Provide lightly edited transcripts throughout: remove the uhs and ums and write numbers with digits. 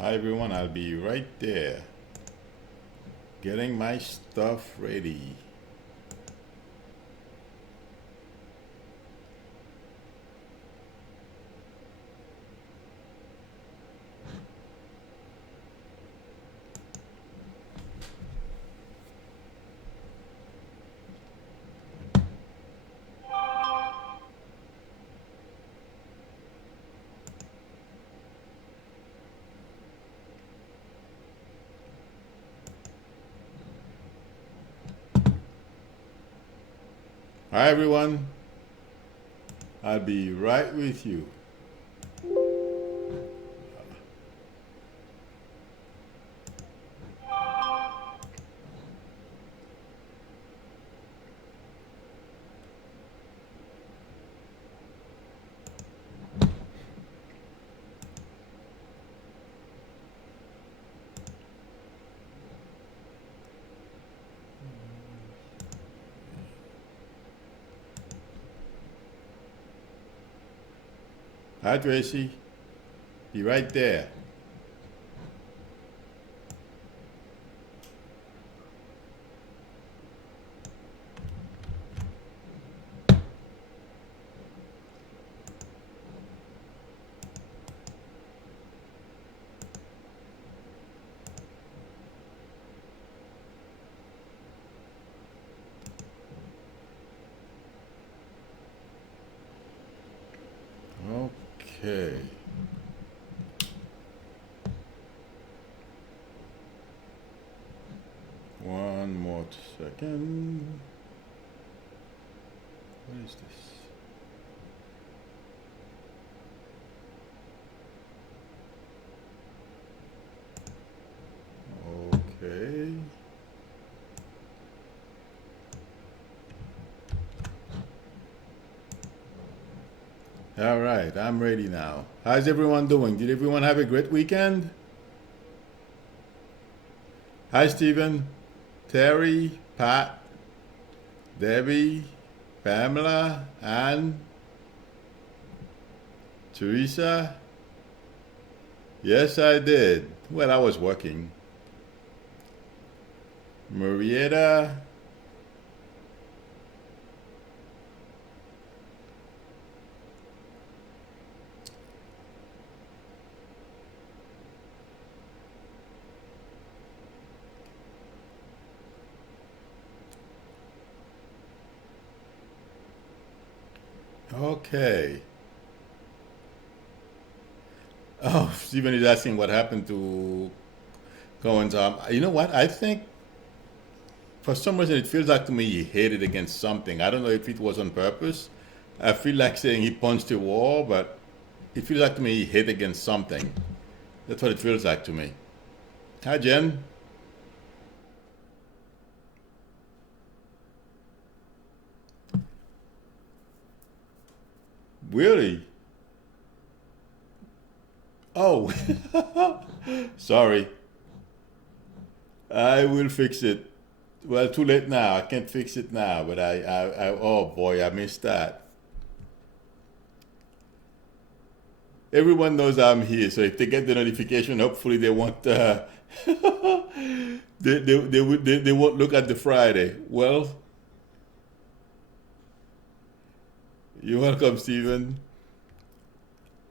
Hi everyone, I'll be right there getting my stuff ready. Hi everyone, I'll be right with you. Hi Tracy, be right there. Okay. One more second. What is this? Okay. All right, I'm ready now. How's everyone doing? Did everyone have a great weekend? Hi Stephen, Terry, Pat, Debbie, Pamela, Ann, Teresa. Yes, I did. Well, I was working. Marietta. Okay. Oh, Stephen is asking what happened to Cohen's arm. You know what? I think for some reason it feels like to me he hit it against something. I don't know if it was on purpose. I feel like saying he punched a wall, but it feels like to me he hit against something. That's what it feels like to me. Hi, Jen. Really? Oh, sorry. I will fix it. Well, too late now. I can't fix it now, but oh boy, I missed that. Everyone knows I'm here, so if they get the notification, hopefully they won't, they won't look at the Friday. Well, you're welcome, Stephen.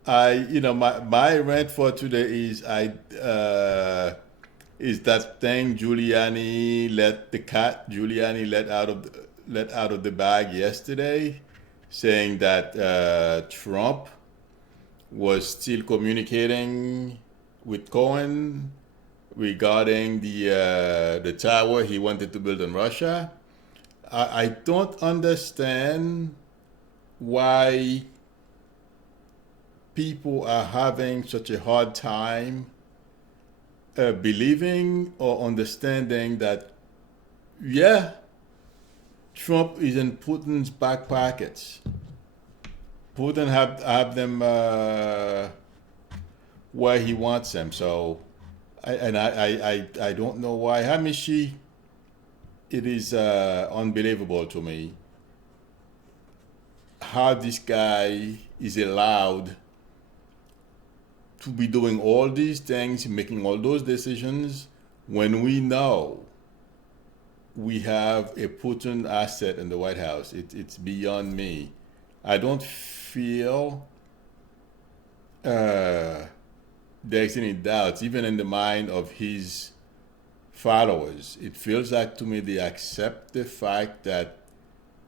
My rant for today is that thing Giuliani let out of the bag yesterday, saying that Trump was still communicating with Cohen regarding the tower he wanted to build in Russia. I don't understand why people are having such a hard time believing or understanding that, yeah, Trump is in Putin's back pockets. Putin have them where he wants them. So, I don't know why. Hamishi, it is unbelievable to me how this guy is allowed to be doing all these things, making all those decisions when we know we have a potent asset in the White House. It's beyond me. I don't feel uh, there's any doubts, even in the mind of his followers. It feels like to me they accept the fact that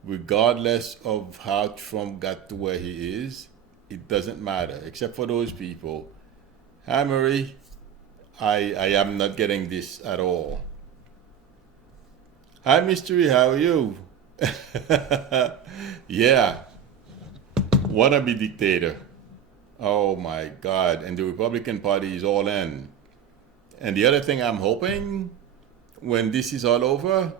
regardless of how Trump got to where he is, it doesn't matter, except for those people. Hi, Marie. I am not getting this at all. Hi, Mystery. How are you? Yeah, wannabe dictator. Oh my God. And the Republican Party is all in. And the other thing I'm hoping when this is all over,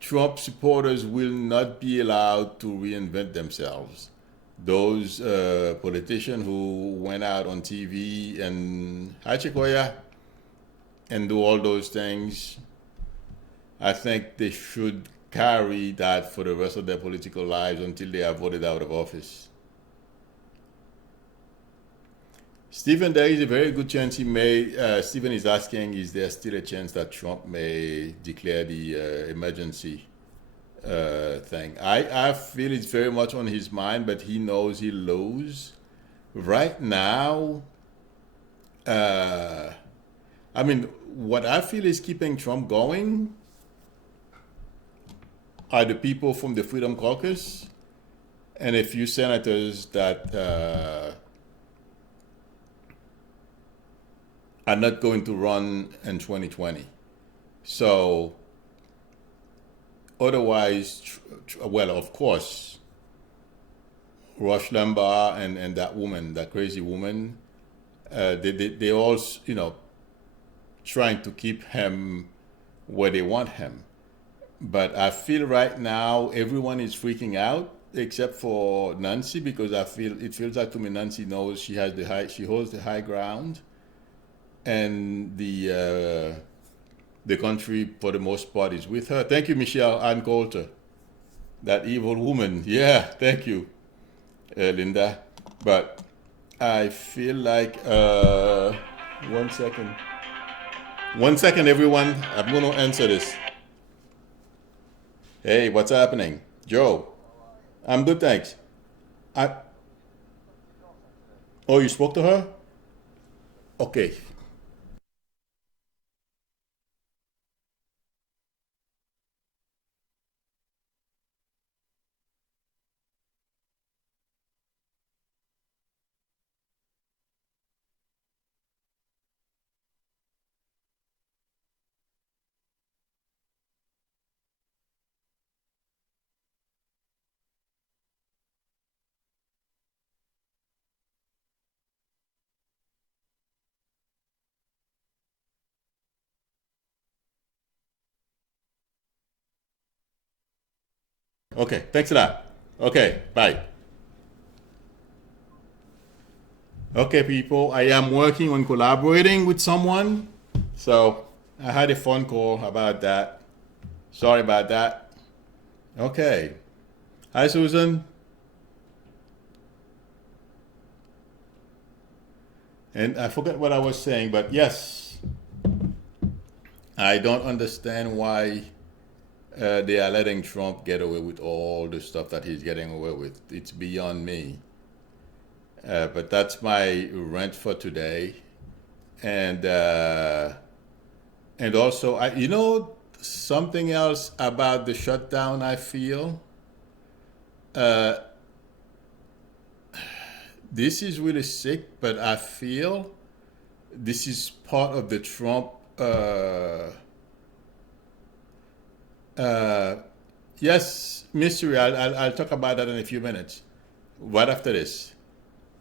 Trump supporters will not be allowed to reinvent themselves. Those politicians who went out on TV and hi Chikoya and do all those things, I think they should carry that for the rest of their political lives until they are voted out of office. Stephen, there is a very good chance he may. Stephen is asking, is there still a chance that Trump may declare the emergency thing? I feel it's very much on his mind, but he knows he'll lose. Right now, uh, I mean, what I feel is keeping Trump going are the people from the Freedom Caucus and a few senators that are not going to run in 2020. So, otherwise, well, of course, Rush Limbaugh and that woman, that crazy woman, they all, trying to keep him where they want him. But I feel right now everyone is freaking out except for Nancy because I feel it feels like to me Nancy knows she holds the high ground, and the country for the most part is with her. Thank you, Michelle Ann Coulter, that evil woman. Yeah, thank you, Linda. But I feel like 1 second, 1 second, everyone. I'm going to answer this. Hey, what's happening, Joe? I'm good, thanks. I Oh, you spoke to her? Okay. Okay, thanks a lot. Okay, bye. Okay, people, I am working on collaborating with someone. So I had a phone call about that. Sorry about that. Okay. Hi, Susan. And I forgot what I was saying, but yes, I don't understand why they are letting Trump get away with all the stuff that he's getting away with. It's beyond me. But that's my rant for today. And also, something else about the shutdown. I feel uh, this is really sick, but I feel this is part of the Trump. Uh, yes, mystery. I'll talk about that in a few minutes. Right after this.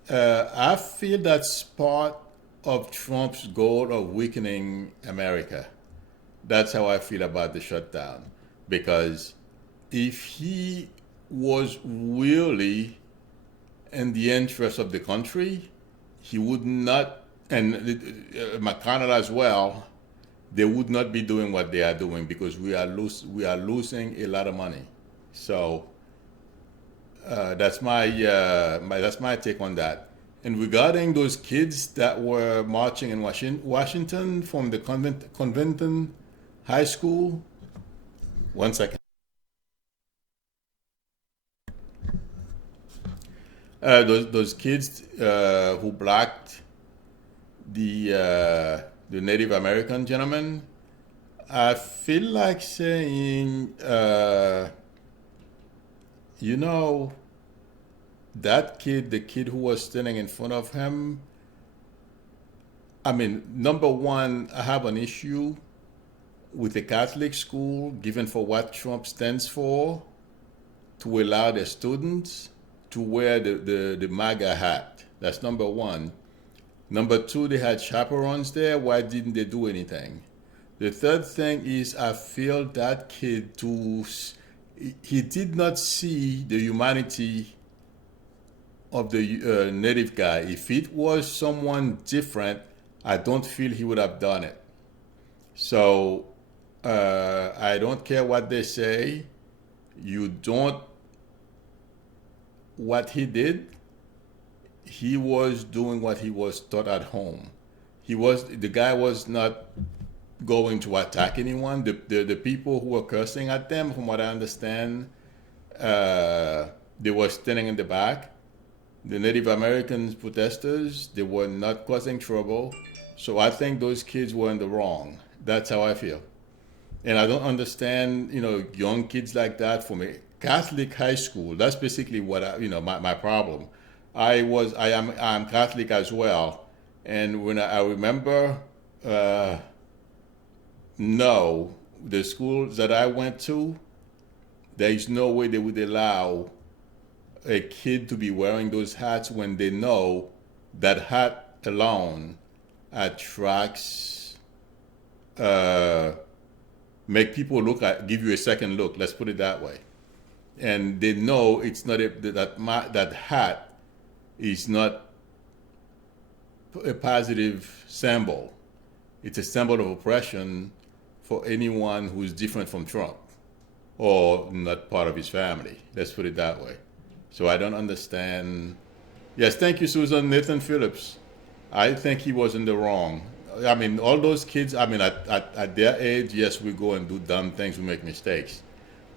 I feel that's part of Trump's goal of weakening America. That's how I feel about the shutdown. Because if he was really in the interest of the country, he would not, and McConnell as well, they would not be doing what they are doing because we are losing a lot of money. So that's my take on that. And regarding those kids that were marching in Washington from the Conventon High School, one second. Those kids who blocked the Native American gentleman, I feel like saying, you know, that kid, the kid who was standing in front of him, I mean, number one, I have an issue with the Catholic school, given for what Trump stands for, to allow their students to wear the MAGA hat. That's number one. Number two, they had chaperones there. Why didn't they do anything? The third thing is, I feel that kid he did not see the humanity of the native guy. If it was someone different, I don't feel he would have done it. So I don't care what they say. You don't. What he did, he was doing what he was taught at home. The guy was not going to attack anyone. The people who were cursing at them, from what I understand, they were standing in the back. The Native American protesters, they were not causing trouble. So I think those kids were in the wrong. That's how I feel. And I don't understand, young kids like that from a Catholic high school. That's basically what my problem. I'm Catholic as well. And when I remember, no, the schools that I went to, there is no way they would allow a kid to be wearing those hats when they know that hat alone attracts, make people give you a second look. Let's put it that way. And they know it's not that hat is not a positive symbol. It's a symbol of oppression for anyone who is different from Trump or not part of his family. Let's put it that way. So I don't understand. Yes, thank you, Susan. Nathan Phillips. I think he was in the wrong. I mean, all those kids, I mean, at their age, yes, we go and do dumb things, we make mistakes.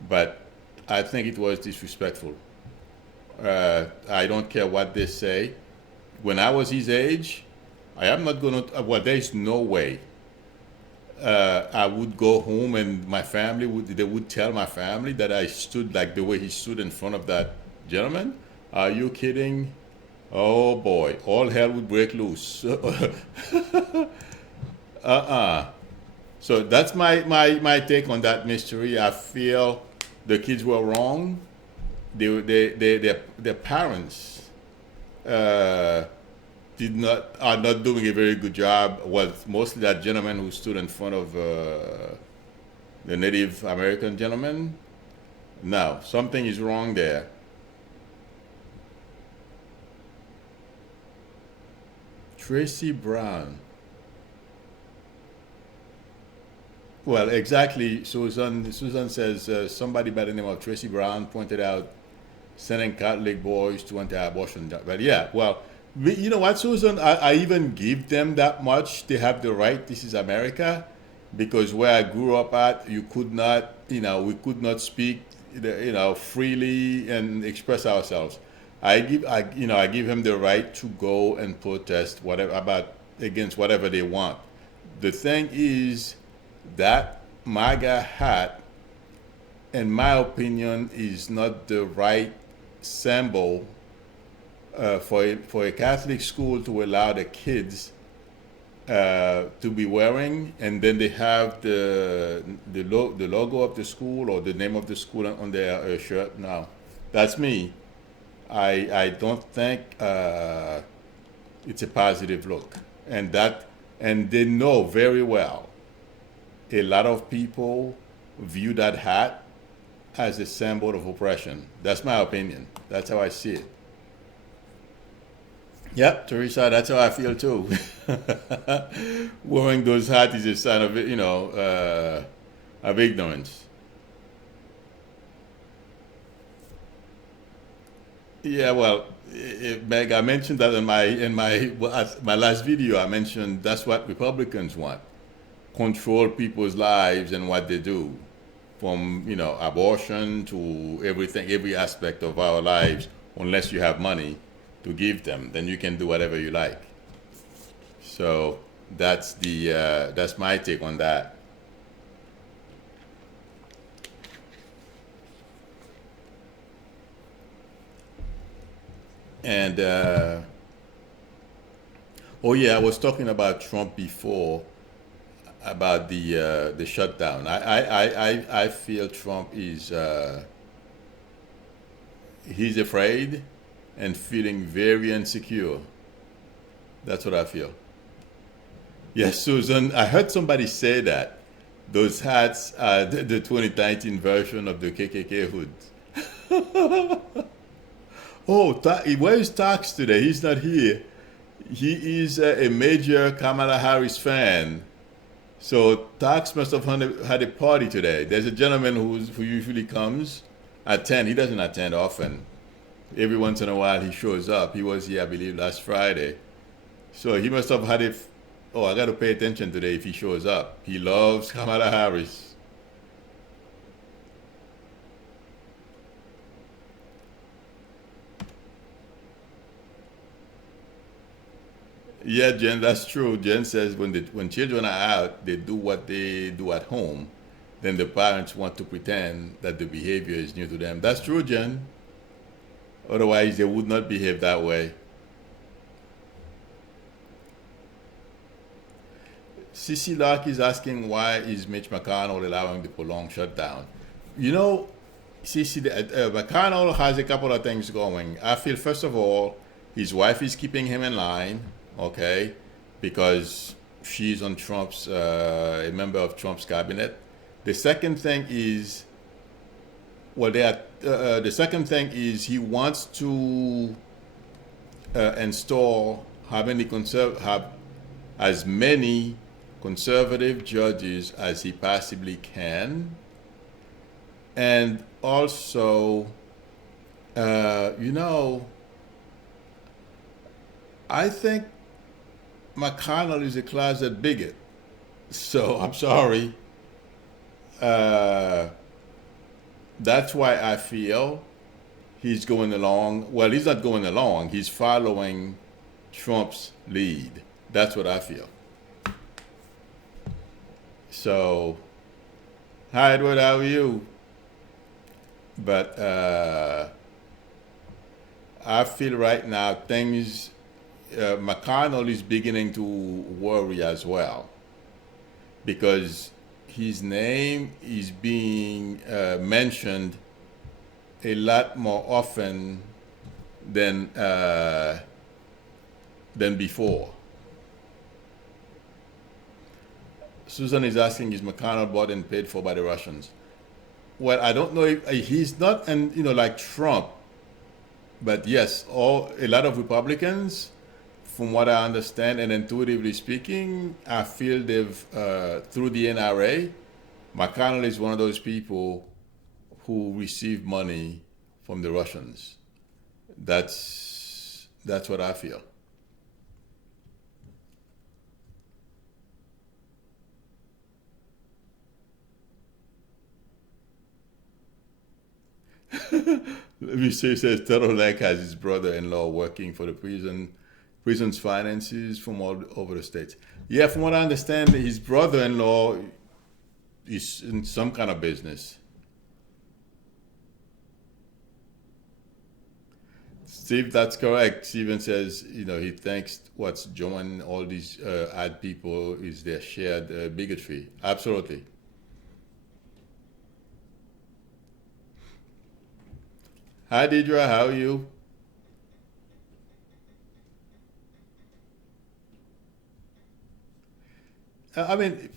But I think it was disrespectful. I don't care what they say. When I was his age, I am not going to, well, there is no way I would go home and they would tell my family that I stood like the way he stood in front of that gentleman. Are you kidding? Oh boy, all hell would break loose. So that's my take on that mystery. I feel the kids were wrong. Their parents are not doing a very good job. Well, mostly that gentleman who stood in front of the Native American gentleman. No, something is wrong there. Tracy Brown. Well, exactly. Susan says somebody by the name of Tracy Brown pointed out sending Catholic boys to anti-abortion. But yeah, well, you know what, Susan? I even give them that much. They have the right. This is America, because where I grew up at, you could not, we could not speak, freely and express ourselves. I give him the right to go and protest against whatever they want. The thing is that MAGA hat, in my opinion, is not the right symbol for a Catholic school to allow the kids to be wearing, and then they have the logo of the school or the name of the school on their shirt. No, that's me. I don't think it's a positive look, and they know very well. A lot of people view that hat as a symbol of oppression. That's my opinion. That's how I see it. Yep, Teresa, that's how I feel too. Wearing those hats is a sign of, of ignorance. Yeah, well, Meg, I mentioned that in my last video. I mentioned that's what Republicans want: control people's lives and what they do, from abortion to everything, every aspect of our lives. Unless you have money to give them, then you can do whatever you like. So that's my take on that. And oh yeah, I was talking about Trump before about the shutdown. I feel Trump is he's afraid and feeling very insecure. That's what I feel. Yes, Susan, I heard somebody say that those hats are the 2019 version of the KKK hoods. Oh, where is Tax today? He's not here. He is a major Kamala Harris fan. So Tax must have had a party today. There's a gentleman who usually comes, attend. He doesn't attend often. Every once in a while he shows up. He was here, I believe, last Friday. So he must have had a. Oh, I got to pay attention today if he shows up. He loves Kamala Harris. Yeah, Jen, that's true. Jen says when children are out, they do what they do at home. Then the parents want to pretend that the behavior is new to them. That's true, Jen. Otherwise, they would not behave that way. Cece Locke is asking why is Mitch McConnell allowing the prolonged shutdown? You know, Cece, McConnell has a couple of things going. I feel, first of all, his wife is keeping him in line, okay, because she's on Trump's, a member of Trump's cabinet. The second thing is, well, the second thing is he wants to install have as many conservative judges as he possibly can, and also, you know, I think McConnell is a closet bigot. So I'm sorry. Uh, that's why I feel he's going along. Well, he's not going along. He's following Trump's lead. That's what I feel. So, hi Edward, how are you? But I feel right now things. McConnell is beginning to worry as well because his name is being mentioned a lot more often than before. Susan is asking, is McConnell bought and paid for by the Russians? Well, I don't know if he's not, and like Trump, but yes, a lot of Republicans, from what I understand and intuitively speaking, I feel they've through the NRA, McConnell is one of those people who receive money from the Russians. That's what I feel. Let me say, says Turtleneck has his brother-in-law working for the prison's finances from all over the states. Yeah, from what I understand, his brother-in-law is in some kind of business. Steve, that's correct. Steven says, he thinks what's joining all these ad people is their shared bigotry. Absolutely. Hi, Deidre. How are you? I mean,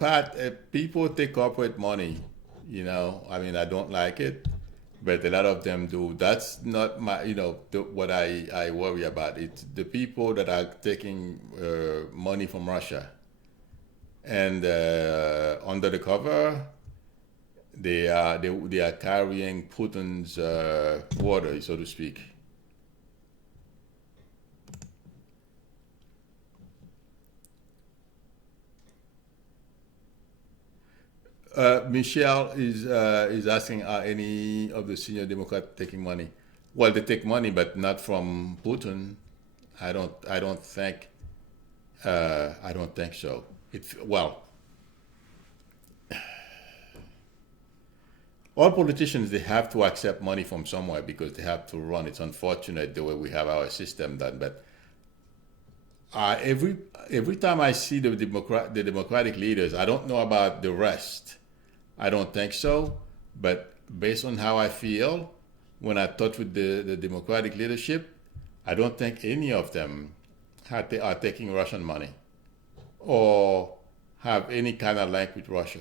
Pat, people take corporate money. I mean, I don't like it, but a lot of them do. That's not what I worry about. It's the people that are taking money from Russia and under the cover, they are carrying Putin's water, so to speak. Michelle is asking, are any of the senior Democrats taking money? Well, they take money, but not from Putin. I don't think. I don't think so. Well, all politicians they have to accept money from somewhere because they have to run. It's unfortunate the way we have our system done, but every time I see the Democratic leaders, I don't know about the rest. I don't think so, but based on how I feel when I talk with the Democratic leadership, I don't think any of them are taking Russian money or have any kind of link with Russia.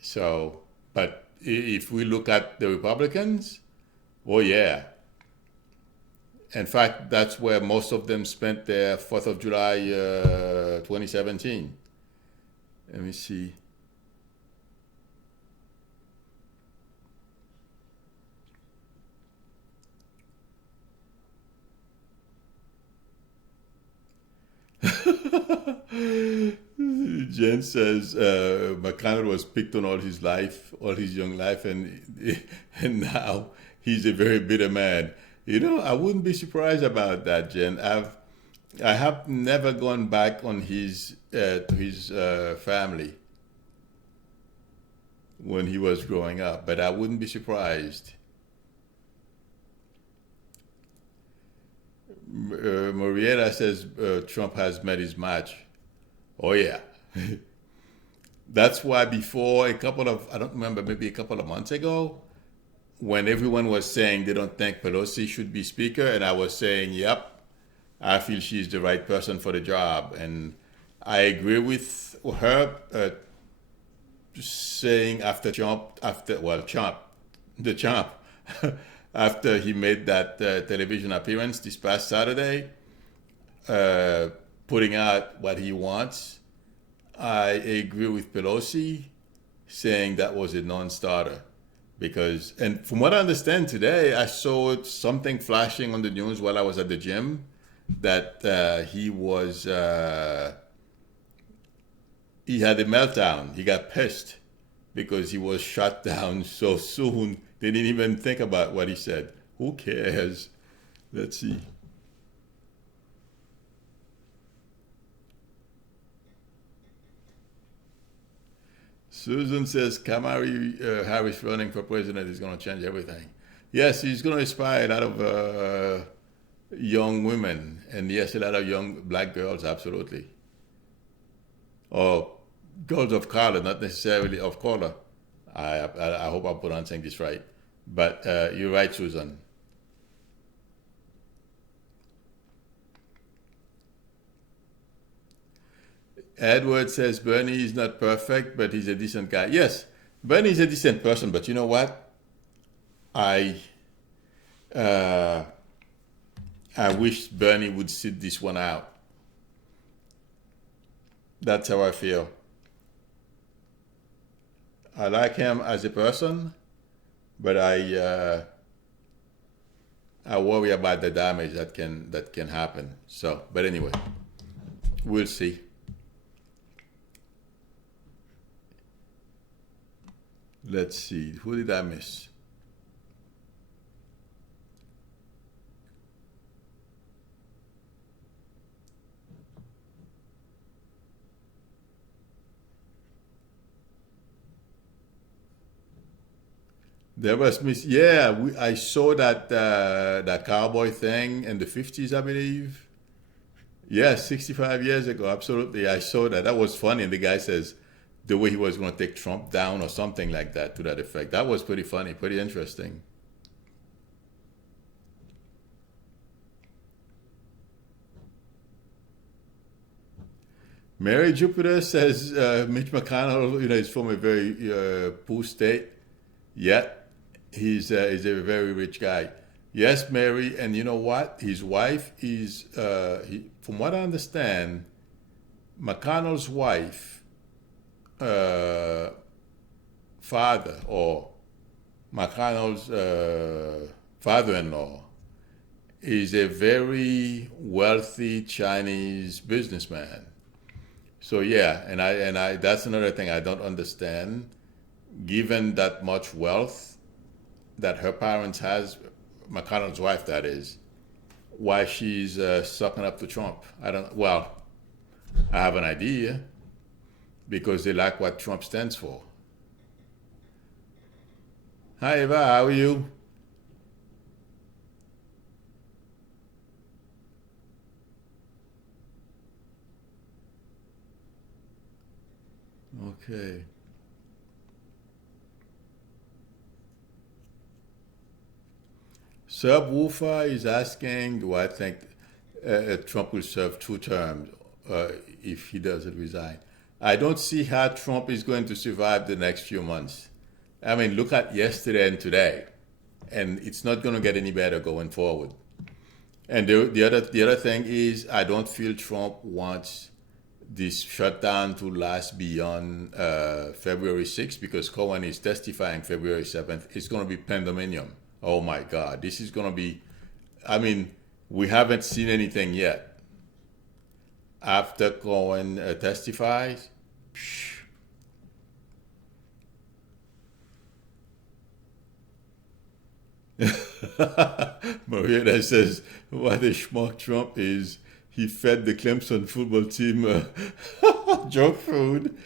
So, but if we look at the Republicans, oh yeah. In fact, that's where most of them spent their 4th of July 2017. Let me see. Jen says McConnell was picked on all his life, all his young life, and now he's a very bitter man. You know, I wouldn't be surprised about that, Jen. I have never gone back on his to his family when he was growing up, but I wouldn't be surprised. Marietta says Trump has met his match. Oh yeah, that's why before I don't remember, maybe a couple of months ago, when everyone was saying they don't think Pelosi should be speaker, and I was saying, yep, I feel she's the right person for the job, and I agree with her saying after Trump, the Trump, after he made that television appearance this past Saturday, putting out what he wants, I agree with Pelosi saying that was a non-starter. Because, and from what I understand today, I saw something flashing on the news while I was at the gym that he had a meltdown. He got pissed because he was shut down so soon. They didn't even think about what he said. Who cares? Let's see. Susan says Kamala Harris running for president is going to change everything. Yes, he's going to inspire a lot of young women, and yes, a lot of young black girls, absolutely. Or girls of color, not necessarily of color. I hope I'm pronouncing this right. But you're right, Susan. Edward says Bernie is not perfect, but he's a decent guy. Yes, Bernie is a decent person, but you know what? I uh, I wish Bernie would sit this one out. That's how I feel. I like him as a person, but I worry about the damage that can happen. So, but anyway, we'll see. Let's see. Who did I miss? There was Miss. Yeah, I saw that cowboy thing in the 50s, I believe. Yes, 65 years ago. Absolutely, I saw that. That was funny. And the guy says the way he was going to take Trump down or something like that to that effect. That was pretty funny, pretty interesting. Mary Jupiter says Mitch McConnell, is from a very poor state, yet he's a very rich guy. Yes, Mary, and you know what? His wife is, from what I understand, McConnell's wife, uh, father, or McConnell's father-in-law, is a very wealthy Chinese businessman. So yeah, and I that's another thing I don't understand. Given that much wealth that her parents has, McConnell's wife that is, why she's sucking up to Trump. I don't. Well, I have an idea because they like what Trump stands for. Hi Eva, how are you? Okay. Subwoofer is asking, do I think Trump will serve 2 terms uh, if he doesn't resign? I don't see how Trump is going to survive the next few months. I mean, look at yesterday and today, and it's not going to get any better going forward. And the other thing is, I don't feel Trump wants this shutdown to last beyond February 6th because Cohen is testifying February 7th. It's going to be pandemonium. Oh my God, this is going to be. I mean, we haven't seen anything yet. After Cohen testifies, psh, Marietta says what a schmuck Trump is. He fed the Clemson football team junk food.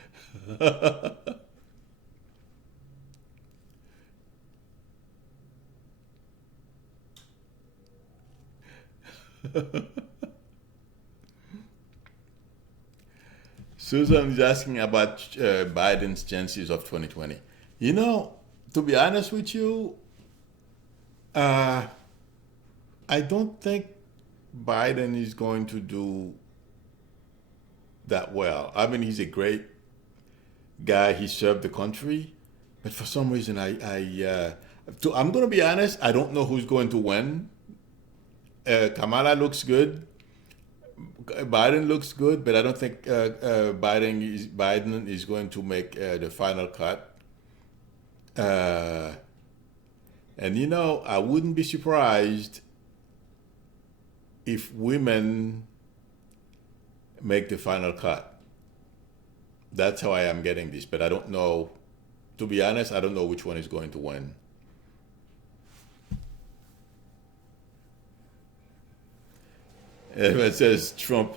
Susan is asking about Biden's chances of 2020. You know, to be honest with you, uh, I don't think Biden is going to do that well. I mean, he's a great guy. He served the country, but for some reason, I'm going to be honest. I don't know who's going to win. Kamala looks good. Biden looks good, but I don't think Biden is going to make the final cut. Uh, and I wouldn't be surprised if women make the final cut. That's how I am getting this, but I don't know. To be honest, I don't know which one is going to win. It says Trump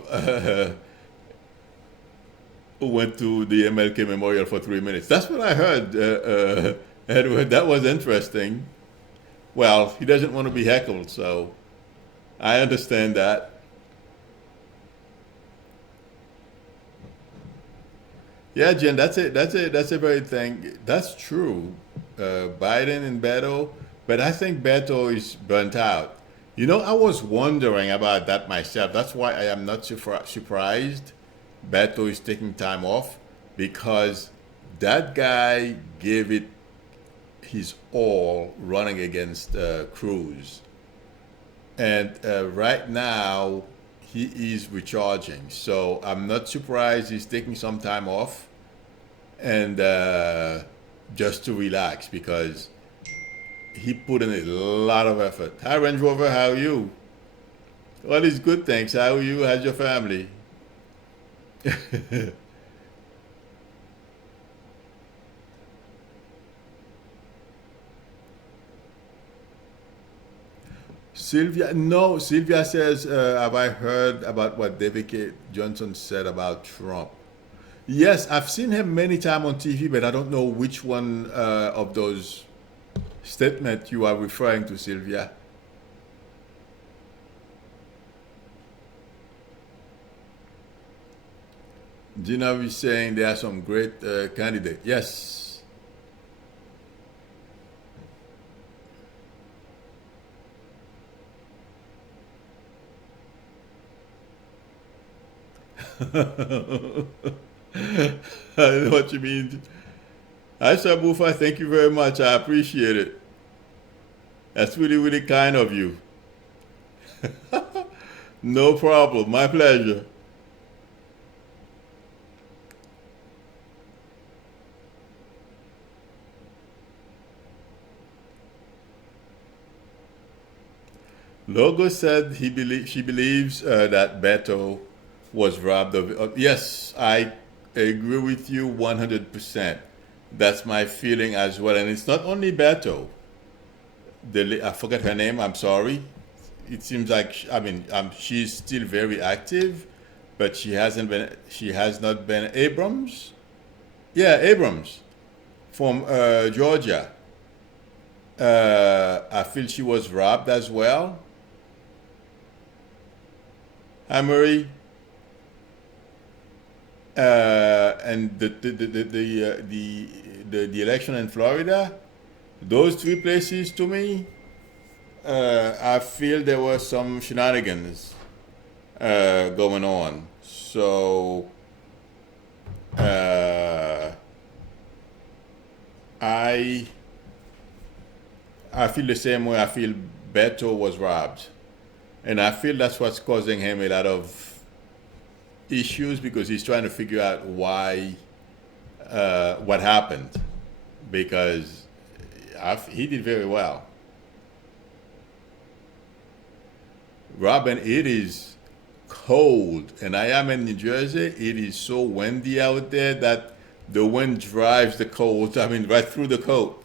went to the MLK Memorial for 3 minutes. That's what I heard, Edward. That was interesting. Well, he doesn't want to be heckled, so I understand that. Yeah, Jen, that's it. That's it. That's a very thing. That's true. Biden and Beto, but I think Beto is burnt out. I was wondering about that myself. That's why I am not surprised Beto is taking time off because that guy gave it his all running against Cruz. And right now, he is recharging. So I'm not surprised he's taking some time off and just to relax because he put in a lot of effort. Hi, Range Rover, how are you? All is good, thanks. How are you? How's your family? Sylvia, no, Sylvia says, have I heard about what David K. Johnson said about Trump? Yes, I've seen him many times on TV, but I don't know which one of those statements you are referring to, Sylvia. Gina is saying there are some great candidates. Yes. I know what you mean. Aisha Bufa, thank you very much. I appreciate it. That's really, really kind of you. No problem. My pleasure. Logo said she believes that Beto was robbed of. Yes, I agree with you 100%. That's my feeling as well. And it's not only Beto. I forget her name. I'm sorry. It seems like she's still very active, but she hasn't been. She has not been. Abrams. Yeah, Abrams from Georgia. I feel she was robbed as well. Marie. And the election in Florida, those three places to me, I feel there was some shenanigans going on. So uh, I I feel the same way. I feel Beto was robbed, and I feel that's what's causing him a lot of issues because he's trying to figure out why what happened because he did very well. Robin, it is cold, and I am in New Jersey. It is so windy out there that the wind drives the cold. I mean, right through the coat.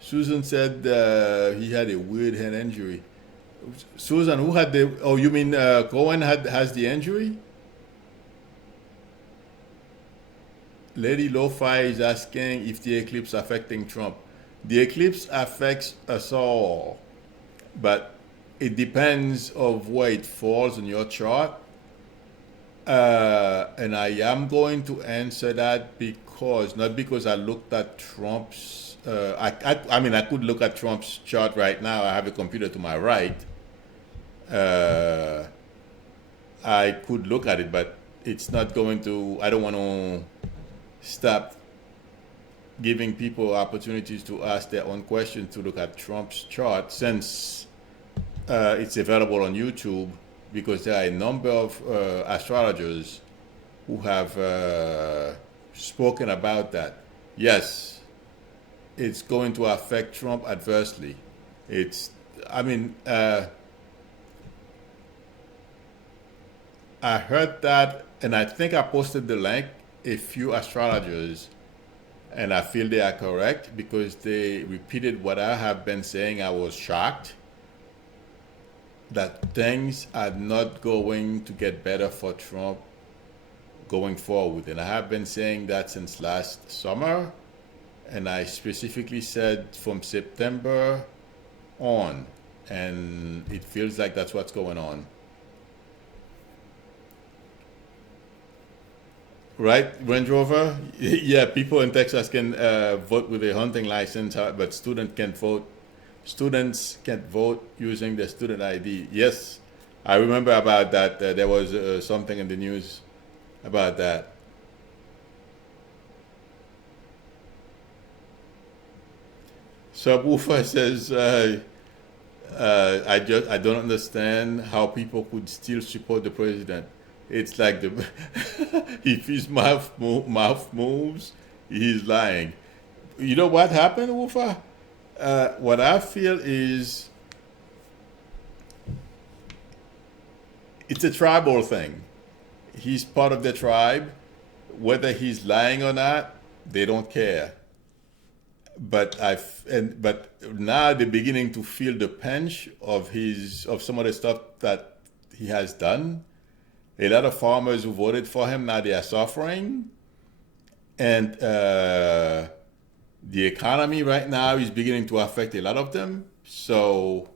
Susan said he had a weird head injury. Susan, who had the? Oh, you mean Cohen has the injury? Lady Lo-Fi is asking if the eclipse affecting Trump. The eclipse affects us all, but it depends of where it falls in your chart. And I am going to answer that because not because I looked at Trump's. I mean, I could look at Trump's chart right now. I have a computer to my right. Uh, I could look at it, but it's not going to. I don't want to stop giving people opportunities to ask their own questions to look at Trump's chart since it's available on YouTube because there are a number of astrologers who have spoken about that. Yes, it's going to affect Trump adversely. It's, I mean, I heard that, and I think I posted the link. A few astrologers, and I feel they are correct because they repeated what I have been saying. I was shocked that things are not going to get better for Trump going forward. And I have been saying that since last summer. And I specifically said from September on. And it feels like that's what's going on. Right, Range Rover? Yeah, people in Texas can vote with a hunting license, but students can't vote. Students can't vote using their student ID. Yes, I remember about that. There was something in the news about that. Subwoofer says, I don't understand how people could still support the president. It's like the if his mouth moves, he's lying. You know what happened, Wufa? What I feel is it's a tribal thing. He's part of the tribe. Whether he's lying or not, they don't care. But now they're beginning to feel the pinch of some of the stuff that he has done. A lot of farmers who voted for him now they are suffering, and the economy right now is beginning to affect a lot of them. So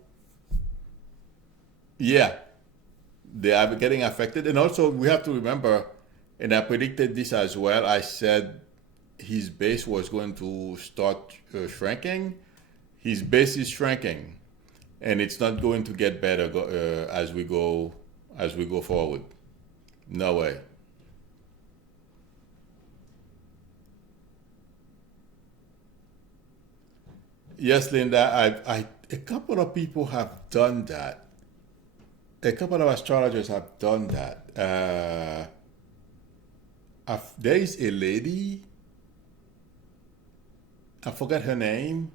yeah, they are getting affected, and also we have to remember, and I predicted this as well. I said his base was going to start shrinking. His base is shrinking, and it's not going to get better as we go forward. No way. Yes, Linda. A couple of people have done that. A couple of astrologers have done that. There is a lady. I forgot her name.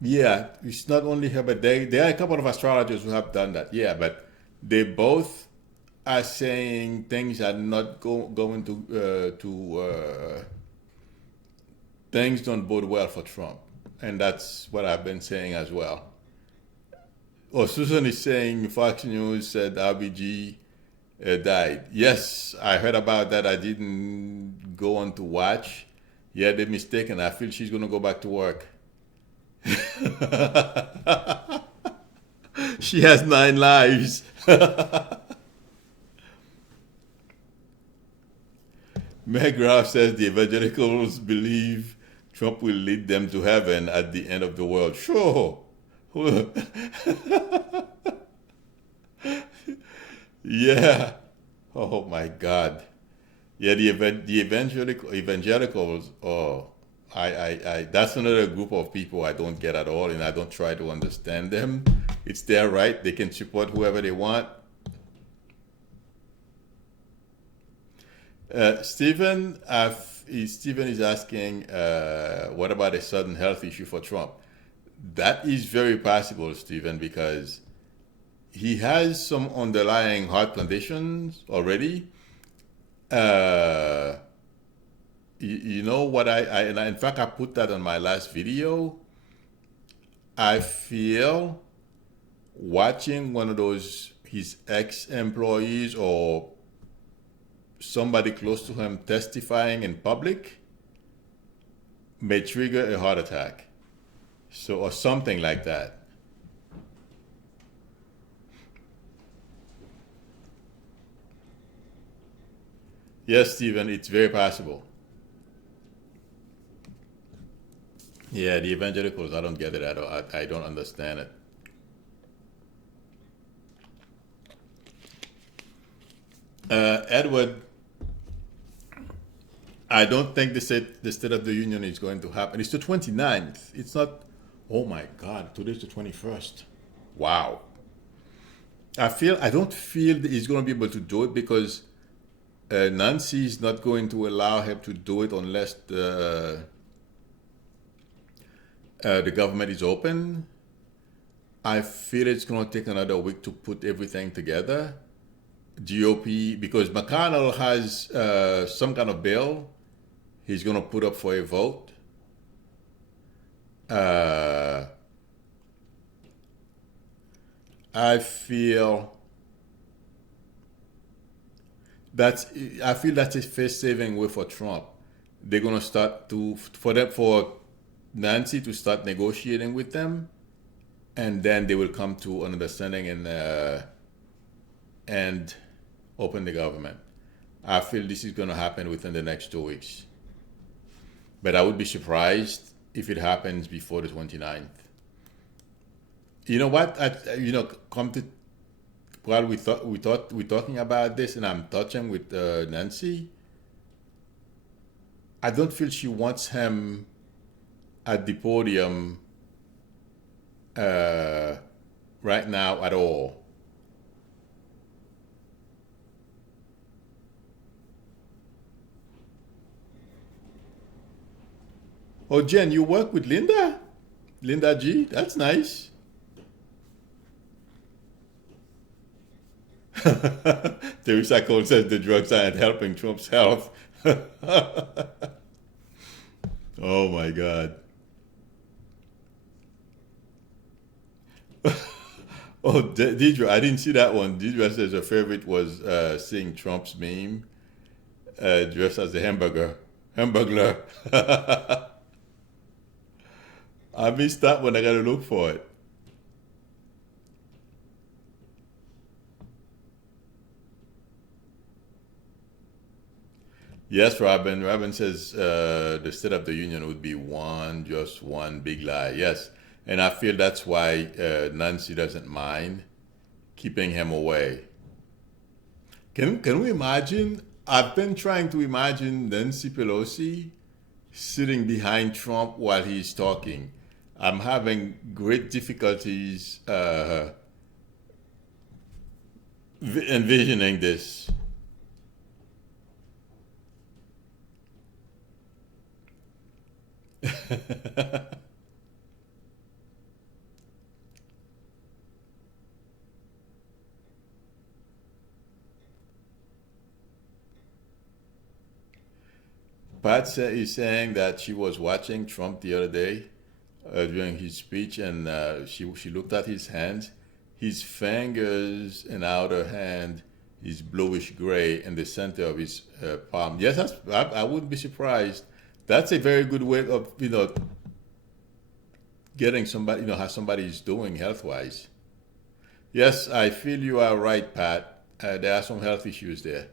Yeah, it's not only her, but there are a couple of astrologers who have done that. Yeah, but they both are saying things are not going to things don't bode well for Trump, and that's what I've been saying as well. Oh, Susan is saying Fox News said RBG died. Yes, I heard about that. I didn't go on to watch. Yeah, they're mistaken. I feel she's gonna go back to work. She has 9 lives. Meg Graff says the evangelicals believe Trump will lead them to heaven at the end of the world. Sure. Yeah. Oh my God. Yeah, the evangelicals. Oh, that's another group of people I don't get at all, and I don't try to understand them. It's their right; they can support whoever they want. Stephen is asking, what about a sudden health issue for Trump? That is very possible, Stephen, because he has some underlying heart conditions already. Uh, you know what in fact I put that on my last video. I feel watching one of those his ex-employees or somebody close to him testifying in public may trigger a heart attack. So, or something like that. Yes, Stephen, it's very possible. Yeah, the evangelicals, I don't get it at all. I don't understand it. Edward, I don't think the State of the Union is going to happen. It's the 29th. It's not, oh my God, today's the 21st. Wow. I don't feel that he's going to be able to do it because Nancy is not going to allow him to do it unless the government is open. I feel it's going to take another week to put everything together. GOP, because McConnell has some kind of bill he's going to put up for a vote. Uh, I feel that's I feel that's a face saving way for Trump. They're going to start to for Nancy to start negotiating with them, and then they will come to an understanding and open the government. I feel this is going to happen within the next 2 weeks. But I would be surprised if it happens before the 29th. You know what? Come to while we're talking about this, and I'm touching with Nancy. I don't feel she wants him at the podium uh, right now at all. Oh, Jen, you work with Linda? Linda G? That's nice. Teresa Cole says the drugs aren't helping Trump's health. Oh my God. Oh, Deidre, I didn't see that one. Deidre says her favorite was seeing Trump's meme dressed as a hamburger. Hamburglar. I missed that one. I gotta look for it. Yes, Robin. Robin says the State of the Union would be just one big lie. Yes, and I feel that's why Nancy doesn't mind keeping him away. Can we imagine? I've been trying to imagine Nancy Pelosi sitting behind Trump while he's talking. I'm having great difficulties envisioning this. Is saying that she was watching Trump the other day during his speech, and she looked at his hands. His fingers and outer hand is bluish gray in the center of his palm. Yes, I wouldn't be surprised. That's a very good way of getting somebody how somebody is doing health wise. Yes, I feel you are right, Pat. There are some health issues there.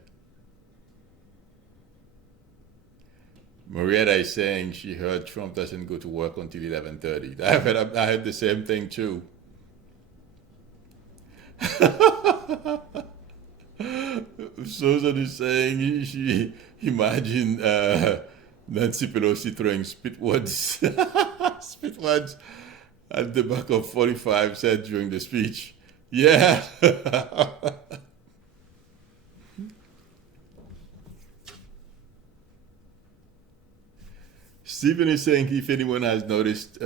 Marietta is saying she heard Trump doesn't go to work until 11:30. I heard the same thing too. Susan is saying she imagine Nancy Pelosi throwing spit words, spit words at the back of 45 said during the speech. Yeah. Stephen is saying if anyone has noticed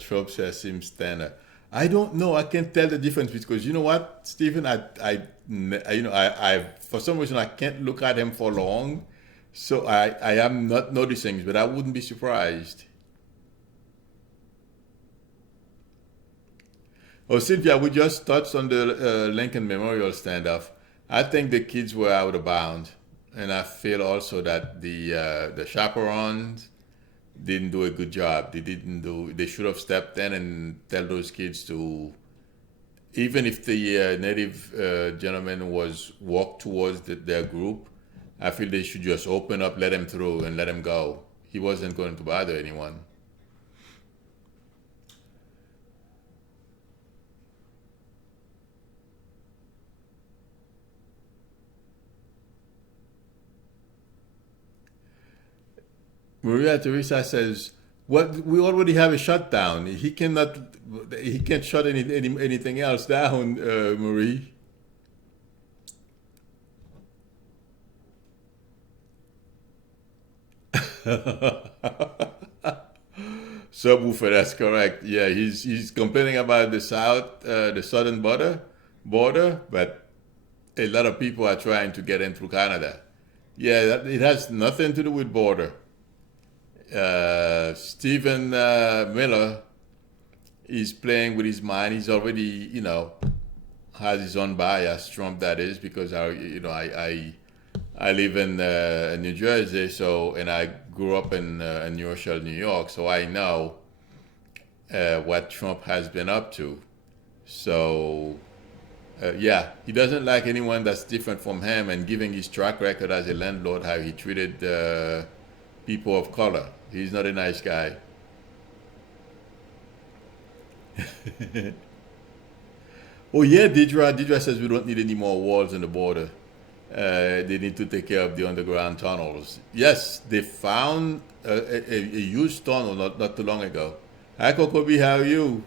Trump's hair seems thinner. I don't know. I can't tell the difference because you know what, Stephen, I for some reason I can't look at him for long, so I am not noticing, but I wouldn't be surprised. Oh, Cynthia, we just touched on the Lincoln Memorial standoff. I think the kids were out of bounds, and I feel also that the chaperones didn't do a good job. They didn't do. They should have stepped in and tell those kids to, even if the native gentleman was walked towards their group, I feel they should just open up, let him through, and let him go. He wasn't going to bother anyone. Maria Teresa says, "Well, we already have a shutdown. He cannot. He can't shut anything else down, Marie." Subwoofer, that's correct. Yeah, he's complaining about the the southern border, but a lot of people are trying to get in through Canada. Yeah, it has nothing to do with border. Stephen Miller is playing with his mind. He's already, has his own bias, Trump that is, because I live in New Jersey, so and I grew up in New Rochelle, New York, so I know what Trump has been up to. So yeah, he doesn't like anyone that's different from him, and giving his track record as a landlord, how he treated people of color. He's not a nice guy. Oh yeah, Didra says we don't need any more walls on the border. They need to take care of the underground tunnels. Yes, they found a huge tunnel not too long ago. Hi, Kokobi, how are you?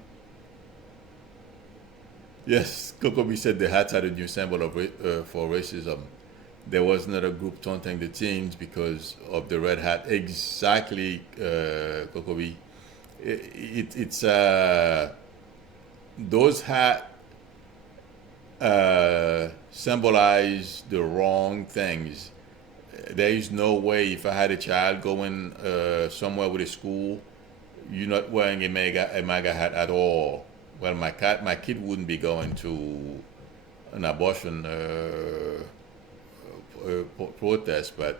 Yes, Kokobi said the hats are the new symbol for racism. There was another group taunting the teens because of the red hat. Exactly, Kokobi. It's those hat symbolize the wrong things. There is no way if I had a child going somewhere with a school, you're not wearing a MAGA hat at all. Well, my kid wouldn't be going to an abortion protest, but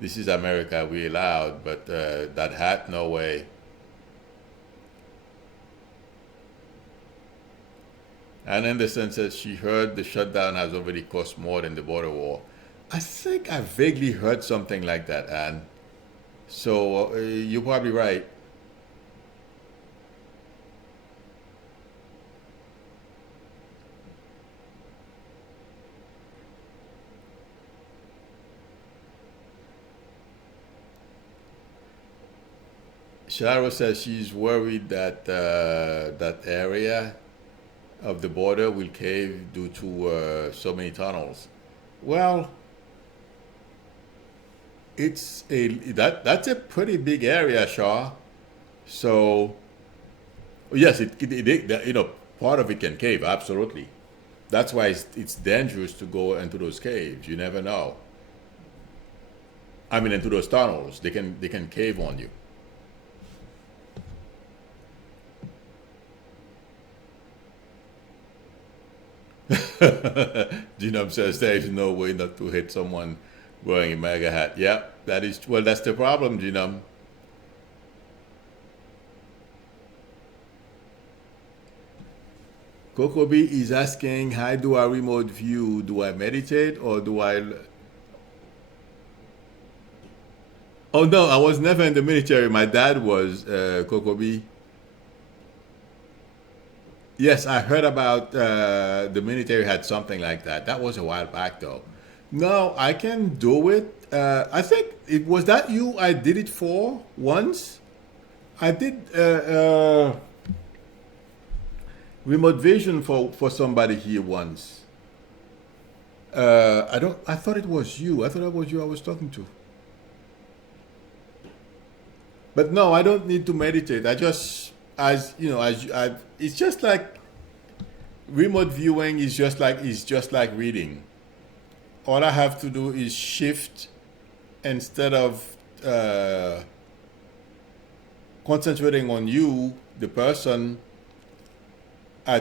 this is America. We allowed, but that hat, no way. And Anderson says she heard the shutdown has already cost more than the border war. I think I vaguely heard something like that, Anne. So you're probably right. Sharo says she's worried that that area of the border will cave due to so many tunnels. Well, that's a pretty big area, Shaw. So yes, part of it can cave, absolutely. That's why it's dangerous to go into those caves. You never know. I mean, into those tunnels. They can cave on you. Genome says there is no way not to hit someone wearing a MAGA hat. Yeah, that is well. That's the problem, Genome. Coco B is asking, how do I remote view? Do I meditate or do I? Oh no, I was never in the military. My dad was, Coco B. Yes, I heard about the military had something like that. That was a while back though. No, I can do it. I think it was that you I did it for once. I did remote vision for somebody here once. I don't. I thought it was you. I thought it was you I was talking to. But no, I don't need to meditate. I just, as you know, it's just like remote viewing is just like reading. All I have to do is shift instead of concentrating on you, the person. I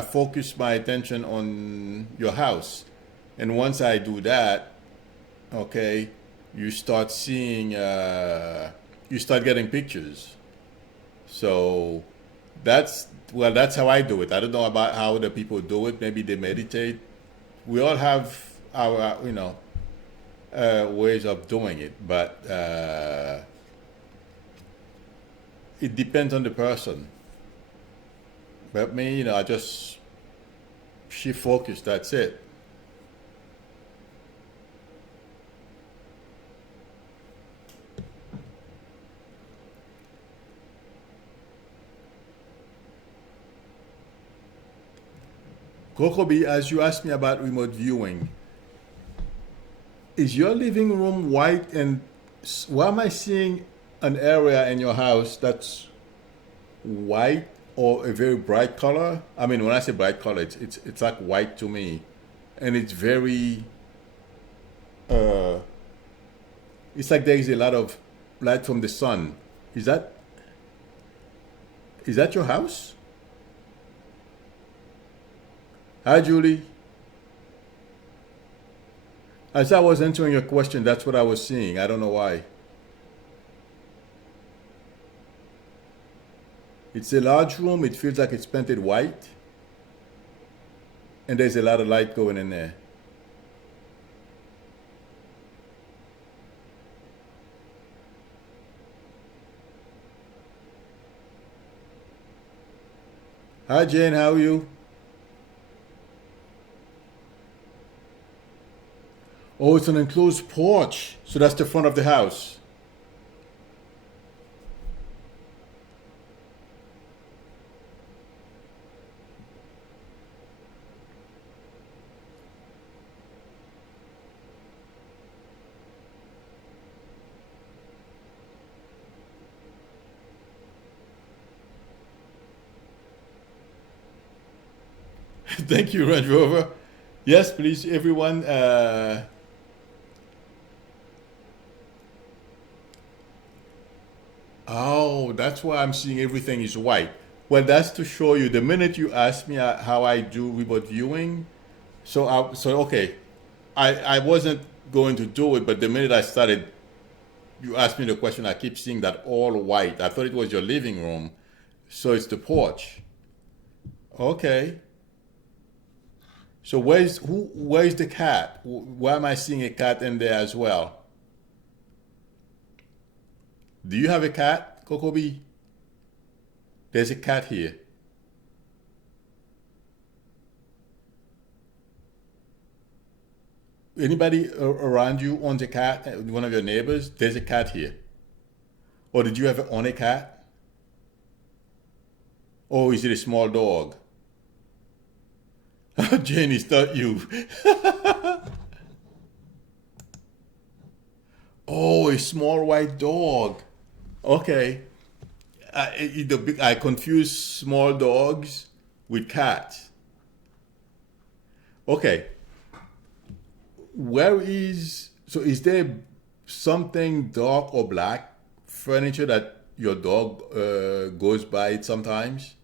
focus my attention on your house, and once I do that, okay, you start seeing, you start getting pictures. So that's how I do it. I don't know about how other people do it. Maybe they meditate. We all have our ways of doing it, but it depends on the person. But me, I just shift focus. That's it. Kokobi, as you asked me about remote viewing, is your living room white and why am I seeing an area in your house that's white or a very bright color? I mean, when I say bright color, it's like white to me, and it's very. Uh, it's like there is a lot of light from the sun. Is that is that your house? Hi, Julie. As I was answering your question, that's what I was seeing. I don't know why. It's a large room. It feels like it's painted white, and there's a lot of light going in there. Hi, Jane. How are you? Oh, it's an enclosed porch. So that's the front of the house. Thank you, Range Rover. Yes, please, everyone. Oh, that's why I'm seeing everything is white. Well, that's to show you. The minute you ask me how I do remote viewing, so okay, I wasn't going to do it, but the minute I started, you asked me the question. I keep seeing that all white. I thought it was your living room, so it's the porch. Okay. So where's the cat? Why am I seeing a cat in there as well? Do you have a cat, Kokobi? There's a cat here. Anybody around you owns a cat? One of your neighbors? There's a cat here. Or did you ever own a cat? Or is it a small dog? Jane, it's not you. Oh, a small white dog. Okay. I confuse small dogs with cats. Okay. Is there something dark or black furniture that your dog goes by it sometimes?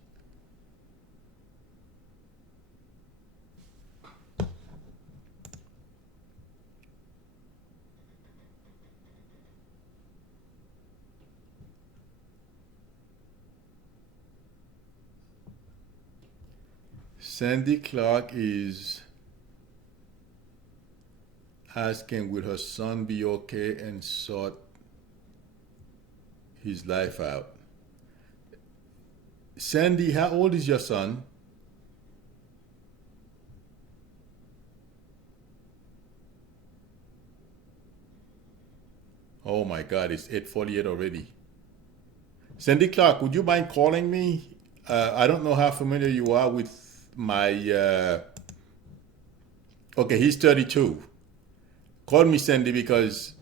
Sandy Clark is asking, will her son be okay and sort his life out? Sandy, how old is your son? Oh my God, it's 8:48 already. Sandy Clark, would you mind calling me? I don't know how familiar you are with my. Okay, he's 32. Call me Sandy because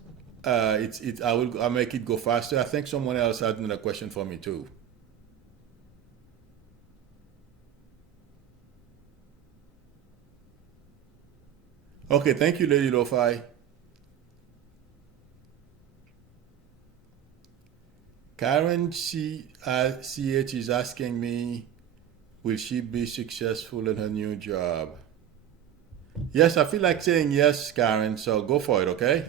I'll make it go faster. I think someone else had another question for me too. Okay, thank you, Lady Lo-Fi. Karen CH is asking me, will she be successful in her new job? Yes, I feel like saying yes, Karen, so go for it, okay?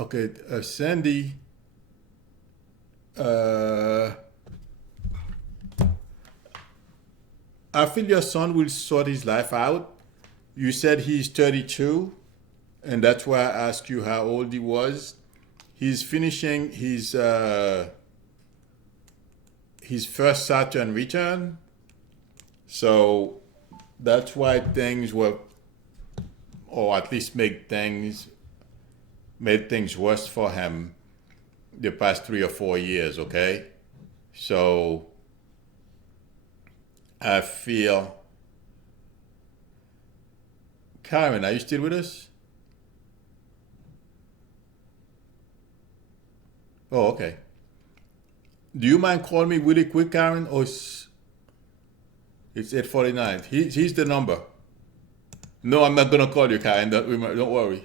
Okay, Sandy, uh, I feel your son will sort his life out. You said he's 32, and that's why I asked you how old he was. He's finishing his first Saturn return, so that's why things were, or at least made things worse for him the past 3 or 4 years. Okay, so I feel. Karen, are you still with us? Oh, okay. Do you mind calling me really quick, Karen? Or it's 8:49. He's the number. No, I'm not gonna call you, Karen. Don't worry.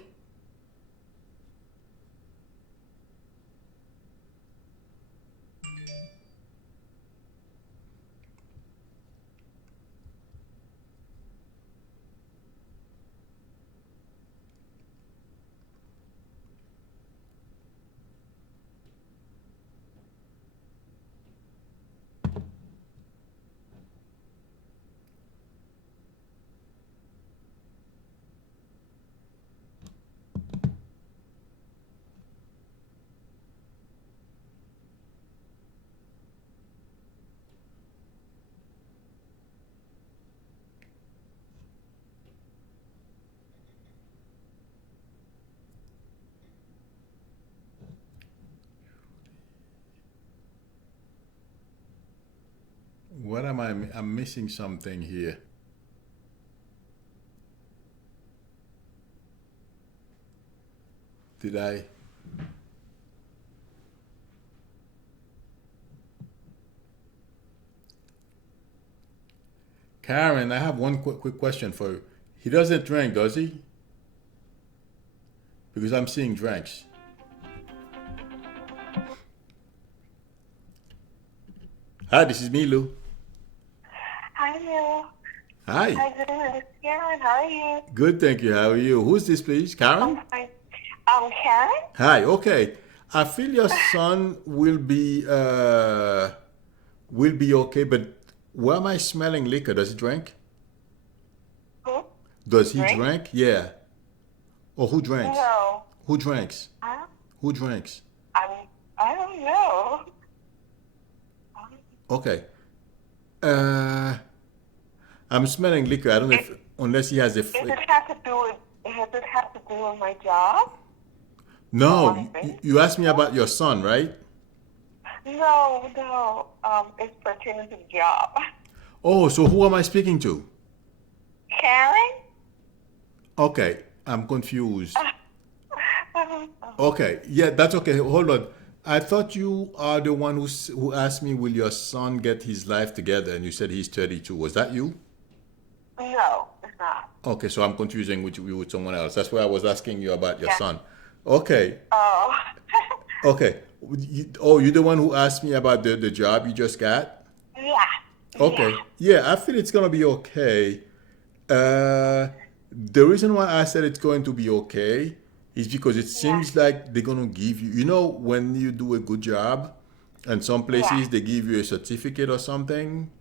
What am I? I'm missing something here. Did I? Karen, I have one quick question for you. He doesn't drink, does he? Because I'm seeing drinks. Hi, this is Milou. Hi, Milou. Hi. Hi, good evening. It's Karen. How are you? Good, thank you. How are you? Who's this, please? I'm Karen? fine. Karen? Hi. Okay. I feel your son will be okay, but why am I smelling liquor? Does he drink? Who? Does he Drink? drink? Yeah. Or who drinks? No. Who drinks? Huh? Who drinks? I don't know. Okay. Uh, I'm smelling liquor. I don't know It, if unless he has a. does it have to do with, does it have to do with my job? Or No, what I'm doing? you asked me about your son, right? No, no. It's pertaining to the job. Oh, so who am I speaking to? Karen? Okay, I'm confused. Oh, Okay, yeah, that's okay. Hold on. I thought you are the one who asked me, will your son get his life together? And you said he's 32. Was that you? no, it's not. Okay, so I'm confusing you with someone else. That's why I was asking you about your Yeah. son. Okay, Oh. okay. Oh, you're the one who asked me about the job you just got? Yeah. Yeah. Okay. Yeah, I feel it's gonna be okay. The reason why I said it's going to be okay is because it Yeah. seems like they're gonna give you, when you do a good job, and some Yeah. places they give you a certificate or something.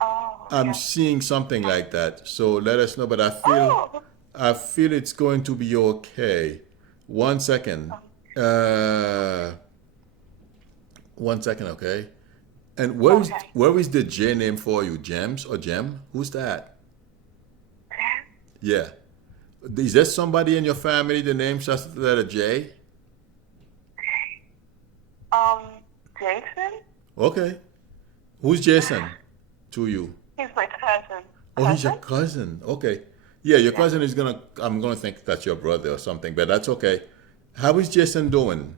Oh, I'm okay. seeing something like that. So let us know. But Oh. I feel it's going to be okay. One second. Uh, One second, okay. And Okay. where is the J name for you? Gems or Gem? Who's that? Yeah. Is there somebody in your family the name starts with the letter J? Jason? Okay. Who's Jason to you? He's my cousin. Oh, he's your Cousin? cousin. Okay. Yeah, your Yeah. cousin is gonna. I'm gonna think that's your brother or something, but that's okay. How is Jason doing?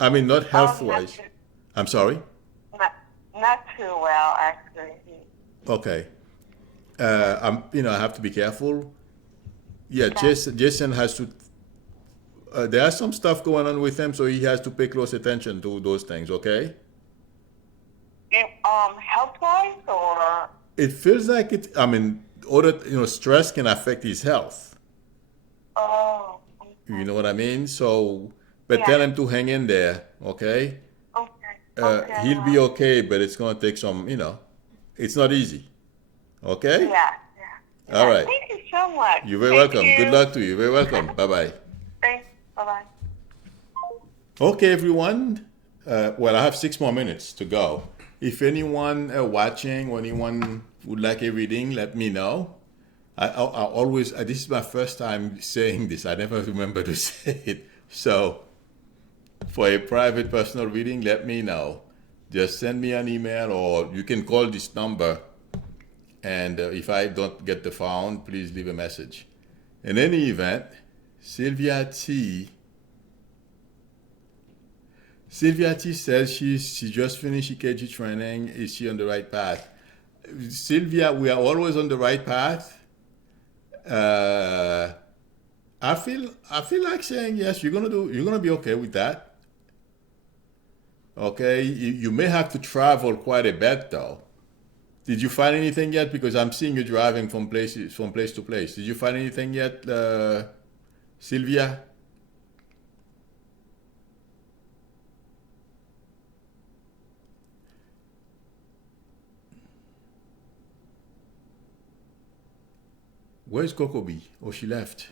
I mean, not health Not wise. too, I'm sorry. not, not too well, actually. Okay. I have to be careful. Yeah, Okay. Jason has to. There are some stuff going on with him, so he has to pay close attention to those things. Okay. Health-wise or? It feels like it. I mean, stress can affect his health. Oh, You okay. know what I mean? So, but Yeah. tell him to hang in there. Okay. Okay. Okay. He'll be okay, but it's gonna take some. It's not easy. Yeah. Okay. Yeah. All Yeah. right. Thank you so much. You're very Thank welcome. Good you. luck to you. You're very welcome. Bye bye. Thanks. Bye-bye. Okay, everyone. Well, I have 6 more minutes to go. If anyone watching or anyone would like a reading, let me know. I always, this is my first time saying this. I never remember to say it. So, for a private personal reading, let me know. Just send me an email or you can call this number. And if I don't get the phone, please leave a message. In any event, Sylvia T. Sylvia T says she just finished EKG training. Is she on the right path? Sylvia, we are always on the right path. Uh, I feel like saying yes. You're gonna be okay with that. Okay, you may have to travel quite a bit though. Did you find anything yet? Because I'm seeing you driving from place to place. Did you find anything yet, Sylvia? Where's Kokobi? Oh, she left.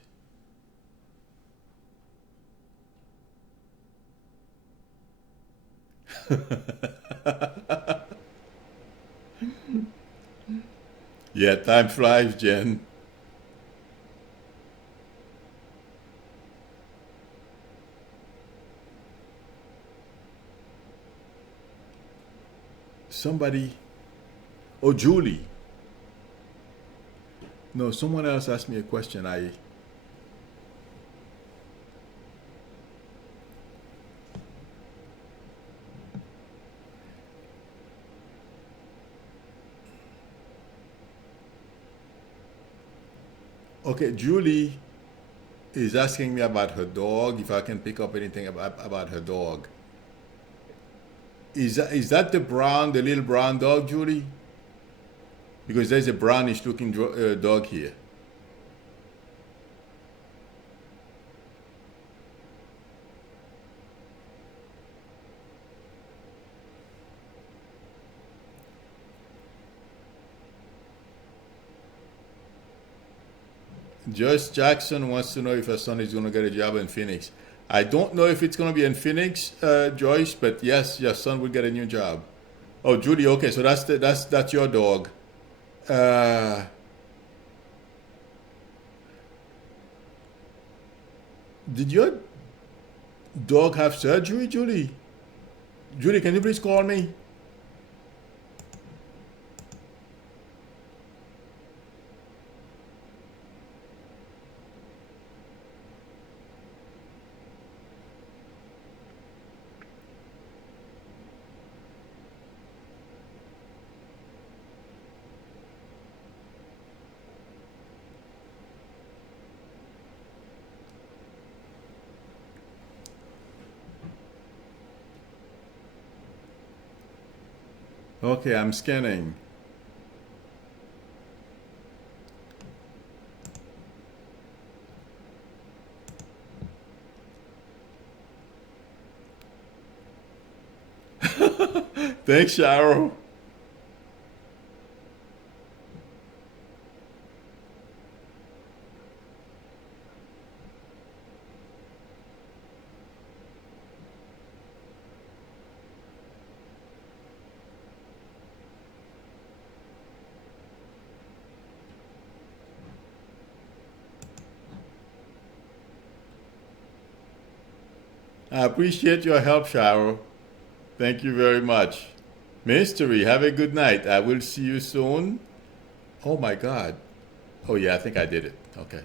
Yeah, time flies, Jen. Somebody. Oh, Julie. No, someone else asked me a question. Okay, Julie is asking me about her dog. If I can pick up anything about her dog. Is that the little brown dog, Julie? Because there's a brownish looking dog here. Joyce Jackson wants to know if her son is going to get a job in Phoenix. I don't know if it's going to be in Phoenix, Joyce, but yes, your son will get a new job. Oh, Julie. Okay, so that's your dog. Uh, did your dog have surgery, Julie? Julie, can you please call me? Okay, I'm scanning. Thanks, Cheryl. I appreciate your help, Cheryl. Thank you very much. Mystery, have a good night. I will see you soon. Oh my God. Oh yeah, I think I did it. Okay.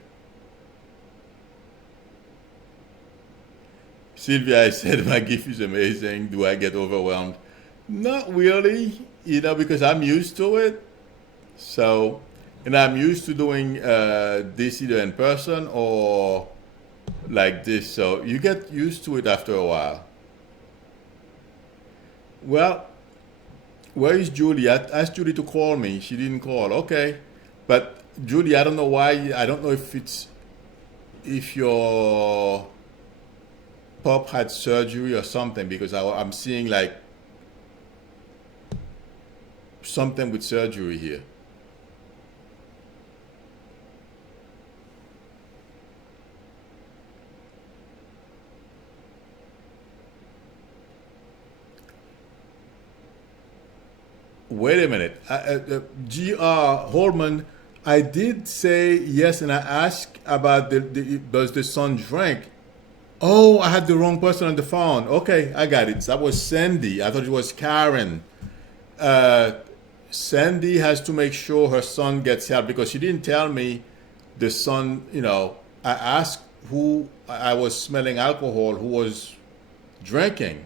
Sylvia, I said my gift is amazing. Do I get overwhelmed? Not really, because I'm used to it. So, and I'm used to doing this either in person or like this. So you get used to it after a while. Well, where is Julie? I asked Julie to call me. She didn't call. Okay. But Julie, I don't know why. I don't know if your pup had surgery or something because I'm seeing like something with surgery here. Wait a minute. G.R. Holman, I did say yes, and I asked about does the son drink? Oh, I had the wrong person on the phone. Okay, I got it. That was Sandy. I thought it was Karen. Uh, Sandy has to make sure her son gets help because she didn't tell me the son, I asked who I was smelling alcohol, who was drinking.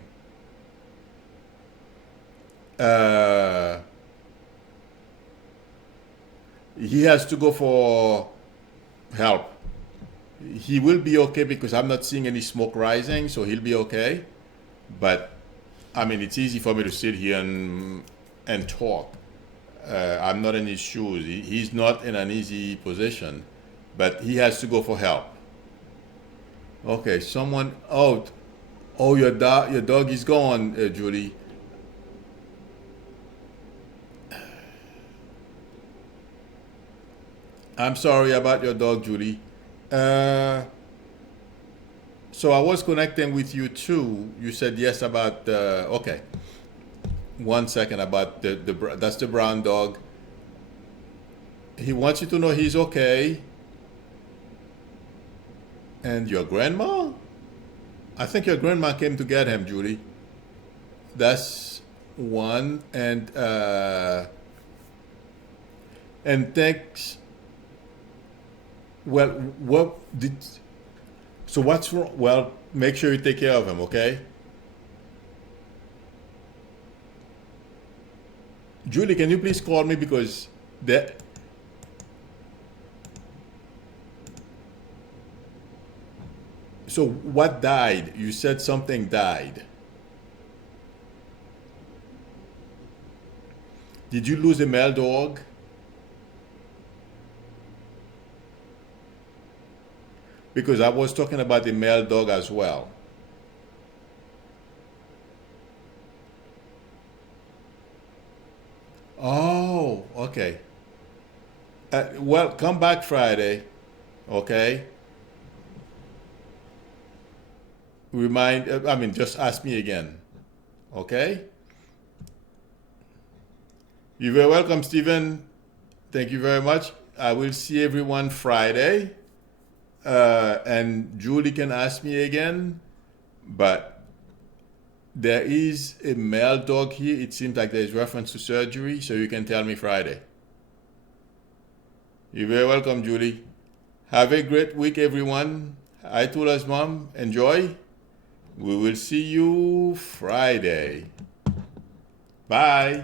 Uh, he has to go for help. He will be okay because I'm not seeing any smoke rising, so he'll be okay. But I mean, it's easy for me to sit here and talk. I'm not in his shoes. He's not in an easy position, but he has to go for help. Okay, someone. Oh, your dog is gone, Julie. I'm sorry about your dog, Julie. Uh, so I was connecting with you too. You said yes about okay. 1 second about that's the brown dog. He wants you to know he's okay. And your grandma? I think your grandma came to get him, Julie. That's one. And thanks. Well, what did? So what's wrong? Well, make sure you take care of him, okay? Julie, can you please call me because that. So what died? You said something died. Did you lose a male dog? Because I was talking about the male dog as well. Oh, okay. Well, come back Friday, okay? I mean, just ask me again, okay? You're very welcome, Stephen. Thank you very much. I will see everyone Friday. And Julie can ask me again, but there is a male dog here. It seems like there's reference to surgery, so you can tell me Friday. You're very welcome, Julie. Have a great week, everyone. Hi, Tula's mom. Enjoy. We will see you Friday. Bye.